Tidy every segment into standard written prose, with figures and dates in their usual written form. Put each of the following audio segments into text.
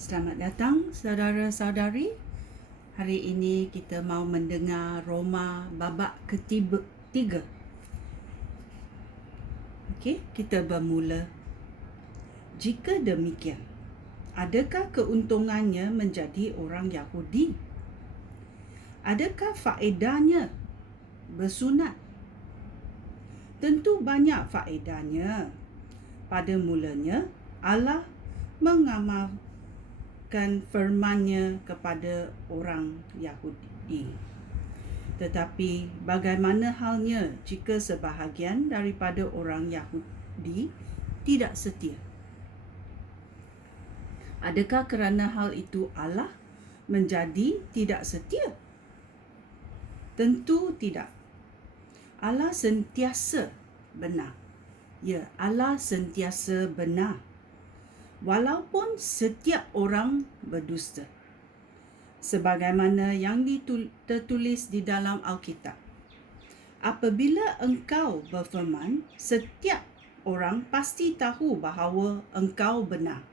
Selamat datang saudara-saudari. Hari ini kita mau mendengar Roma babak ketiga. Okey, kita bermula. Jika demikian, adakah keuntungannya menjadi orang Yahudi? Adakah faedahnya bersunat? Tentu banyak faedahnya. Pada mulanya, Allah mengamalkan firman-Nya kepada orang Yahudi. Tetapi bagaimana halnya jika sebahagian daripada orang Yahudi tidak setia? Adakah kerana hal itu Allah menjadi tidak setia? Tentu tidak. Allah sentiasa benar. Ya, Allah sentiasa benar. Walaupun setiap orang berdusta. Sebagaimana yang tertulis di dalam Alkitab. Apabila engkau berfirman, setiap orang pasti tahu bahawa engkau benar.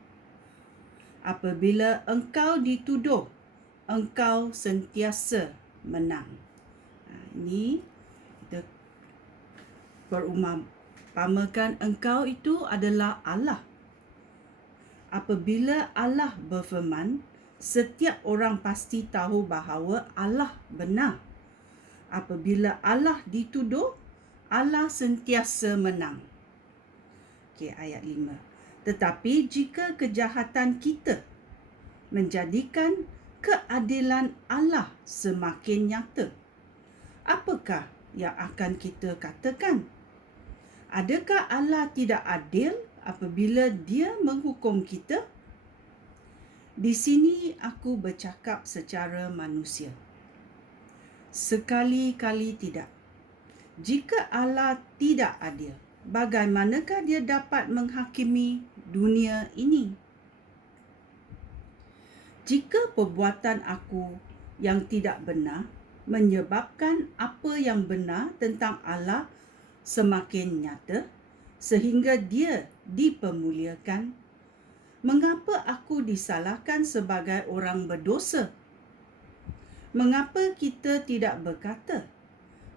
Apabila engkau dituduh, engkau sentiasa menang. Ini kita perumpamakan engkau itu adalah Allah. Apabila Allah berfirman, setiap orang pasti tahu bahawa Allah benar. Apabila Allah dituduh, Allah sentiasa menang. Okey, ayat 5. Tetapi jika kejahatan kita menjadikan keadilan Allah semakin nyata, apakah yang akan kita katakan? Adakah Allah tidak adil apabila Dia menghukum kita? Di sini aku bercakap secara manusia. Sekali-kali tidak. Jika Allah tidak adil, bagaimanakah Dia dapat menghakimi dunia ini? Jika perbuatan aku yang tidak benar menyebabkan apa yang benar tentang Allah semakin nyata, sehingga Dia dipermuliakan, mengapa aku disalahkan sebagai orang berdosa? Mengapa kita tidak berkata,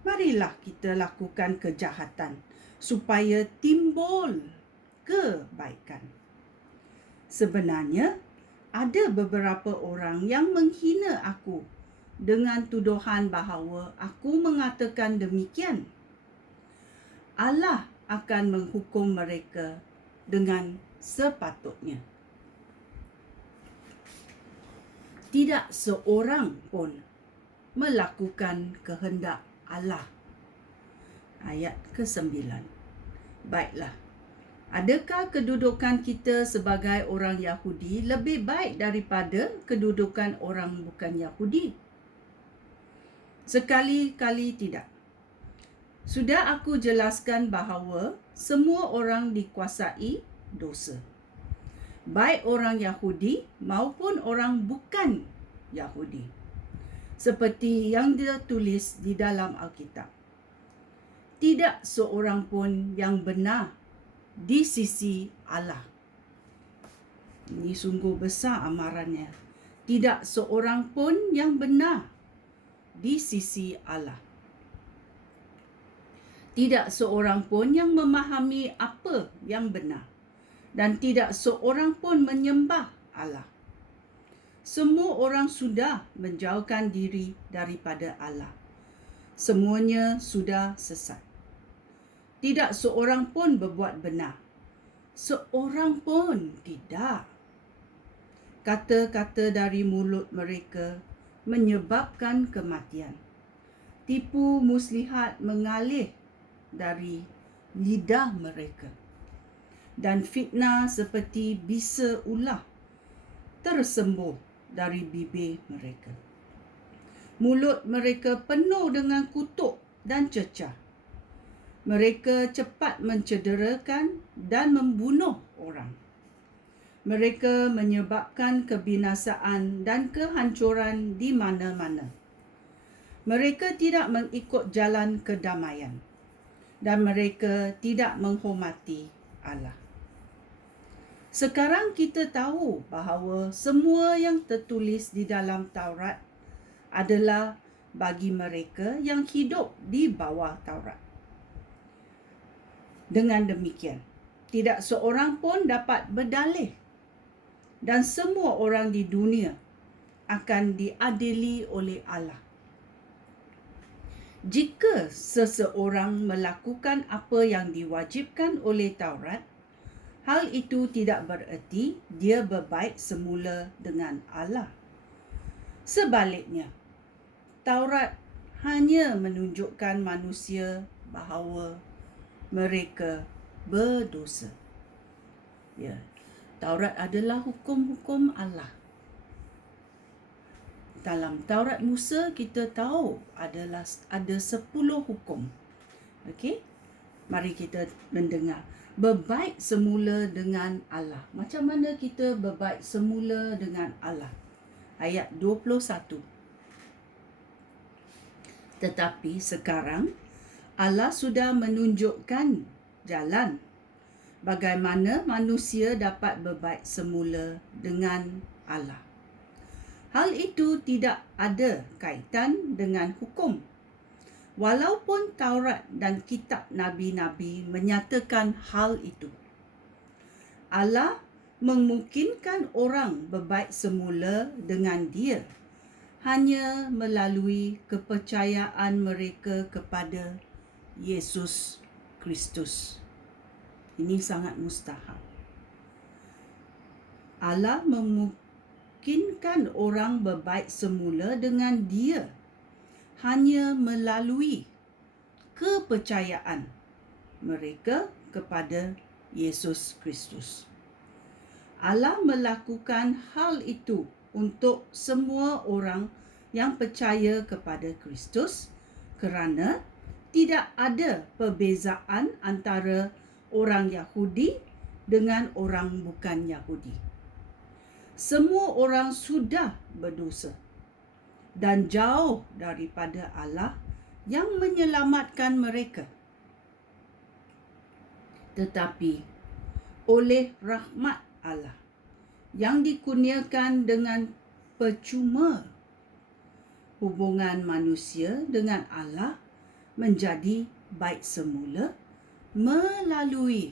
marilah kita lakukan kejahatan supaya timbul kebaikan? Sebenarnya, ada beberapa orang yang menghina aku dengan tuduhan bahawa aku mengatakan demikian. Allah akan menghukum mereka dengan sepatutnya. Tidak seorang pun melakukan kehendak Allah. Ayat ke-9. Baiklah, adakah kedudukan kita sebagai orang Yahudi lebih baik daripada kedudukan orang bukan Yahudi? Sekali-kali tidak. Sudah aku jelaskan bahawa semua orang dikuasai dosa. Baik orang Yahudi maupun orang bukan Yahudi. Seperti yang ditulis di dalam Alkitab. Tidak seorang pun yang benar di sisi Allah. Ini sungguh besar amarannya. Tidak seorang pun yang benar di sisi Allah. Tidak seorang pun yang memahami apa yang benar. Dan tidak seorang pun menyembah Allah. Semua orang sudah menjauhkan diri daripada Allah. Semuanya sudah sesat. Tidak seorang pun berbuat benar. Seorang pun tidak. Kata-kata dari mulut mereka menyebabkan kematian. Tipu muslihat mengalir dari lidah mereka. Dan fitnah seperti bisa ular tersembur dari bibir mereka. Mulut mereka penuh dengan kutuk dan cecah. Mereka cepat mencederakan dan membunuh orang. Mereka menyebabkan kebinasaan dan kehancuran di mana-mana. Mereka tidak mengikut jalan kedamaian. Dan mereka tidak menghormati Allah. Sekarang kita tahu bahawa semua yang tertulis di dalam Taurat adalah bagi mereka yang hidup di bawah Taurat. Dengan demikian, tidak seorang pun dapat berdalih dan semua orang di dunia akan diadili oleh Allah. Jika seseorang melakukan apa yang diwajibkan oleh Taurat, hal itu tidak bererti dia berbaik semula dengan Allah. Sebaliknya, Taurat hanya menunjukkan manusia bahawa mereka berdosa. Ya, Taurat adalah hukum-hukum Allah. Dalam Taurat Musa kita tahu ada 10 hukum. Okey? Mari kita mendengar. Berbaik semula dengan Allah. Macam mana kita berbaik semula dengan Allah? Ayat 21. Tetapi sekarang Allah sudah menunjukkan jalan bagaimana manusia dapat berbaik semula dengan Allah. Hal itu tidak ada kaitan dengan hukum. Walaupun Taurat dan kitab Nabi-Nabi menyatakan hal itu. Allah memungkinkan orang berbaik semula dengan Dia hanya melalui kepercayaan mereka kepada Yesus Kristus. Ini sangat mustahil. Allah memungkinkan orang berbaik semula dengan Dia hanya melalui kepercayaan mereka kepada Yesus Kristus. Allah melakukan hal itu untuk semua orang yang percaya kepada Kristus kerana tidak ada perbezaan antara orang Yahudi dengan orang bukan Yahudi. Semua orang sudah berdosa dan jauh daripada Allah yang menyelamatkan mereka. Tetapi oleh rahmat Allah yang dikurniakan dengan percuma, hubungan manusia dengan Allah menjadi baik semula melalui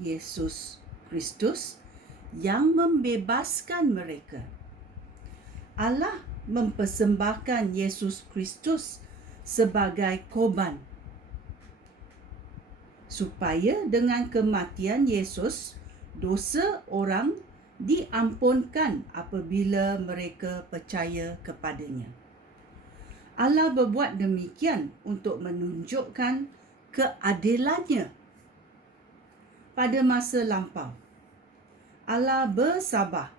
Yesus Kristus yang membebaskan mereka. Allah mempersembahkan Yesus Kristus sebagai korban supaya dengan kematian Yesus dosa orang diampunkan apabila mereka percaya kepadanya. Allah berbuat demikian untuk menunjukkan keadilannya. Pada masa lampau, Allah bersabar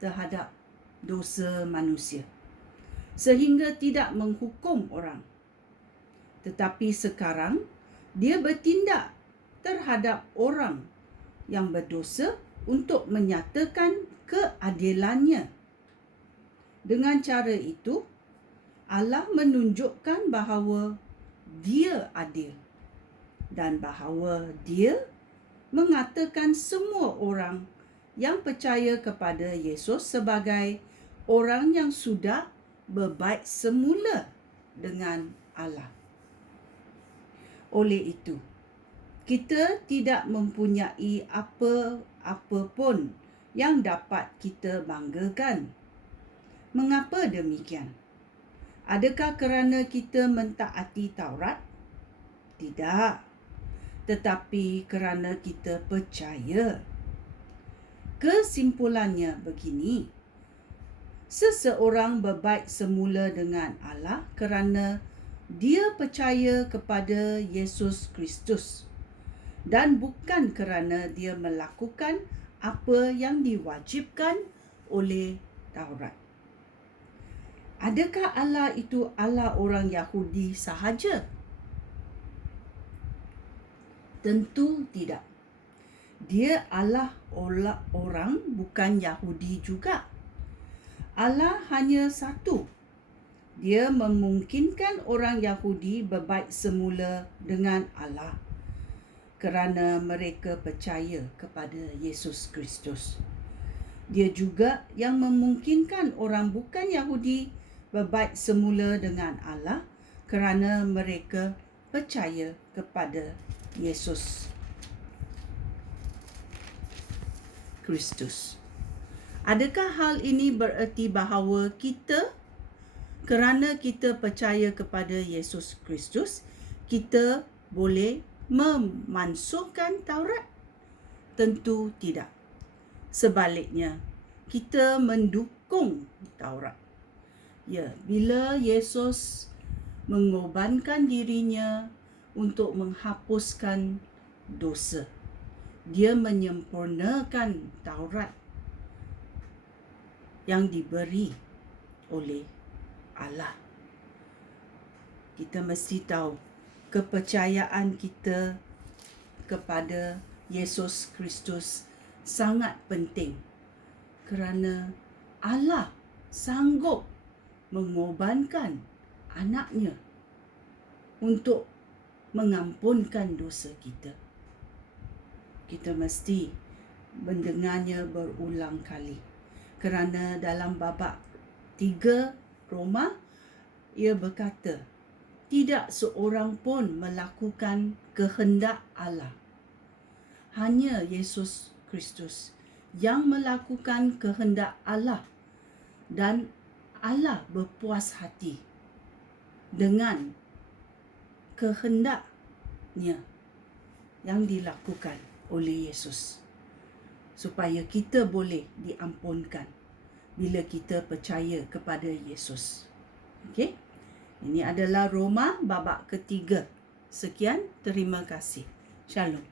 terhadap dosa manusia sehingga tidak menghukum orang. Tetapi sekarang Dia bertindak terhadap orang yang berdosa untuk menyatakan keadilannya. Dengan cara itu, Allah menunjukkan bahawa Dia adil dan bahawa Dia mengatakan semua orang yang percaya kepada Yesus sebagai orang yang sudah berbaik semula dengan Allah. Oleh itu, kita tidak mempunyai apa-apa pun yang dapat kita banggakan. Mengapa demikian? Adakah kerana kita mentaati Taurat? Tidak. Tetapi kerana kita percaya. Kesimpulannya begini. Seseorang berbaik semula dengan Allah kerana dia percaya kepada Yesus Kristus dan bukan kerana dia melakukan apa yang diwajibkan oleh Taurat. Adakah Allah itu Allah orang Yahudi sahaja? Tentu tidak. Dia Allah orang bukan Yahudi juga. Allah hanya satu. Dia memungkinkan orang Yahudi berbaik semula dengan Allah kerana mereka percaya kepada Yesus Kristus. Dia juga yang memungkinkan orang bukan Yahudi berbaik semula dengan Allah kerana mereka percaya kepada Yesus Kristus. Adakah hal ini bererti bahawa kerana kita percaya kepada Yesus Kristus, kita boleh memansuhkan Taurat? Tentu tidak. Sebaliknya, kita mendukung Taurat. Ya, bila Yesus mengorbankan dirinya untuk menghapuskan dosa, dia menyempurnakan Taurat yang diberi oleh Allah. Kita mesti tahu kepercayaan kita kepada Yesus Kristus sangat penting kerana Allah sanggup mengorbankan anaknya untuk mengampunkan dosa kita. Kita mesti mendengarnya berulang kali. Kerana dalam babak 3 Roma, ia berkata, tidak seorang pun melakukan kehendak Allah. Hanya Yesus Kristus yang melakukan kehendak Allah, dan Allah berpuas hati dengan kehendaknya yang dilakukan oleh Yesus, supaya kita boleh diampunkan bila kita percaya kepada Yesus. Okey? Ini adalah Roma babak ketiga. Sekian, terima kasih. Shalom.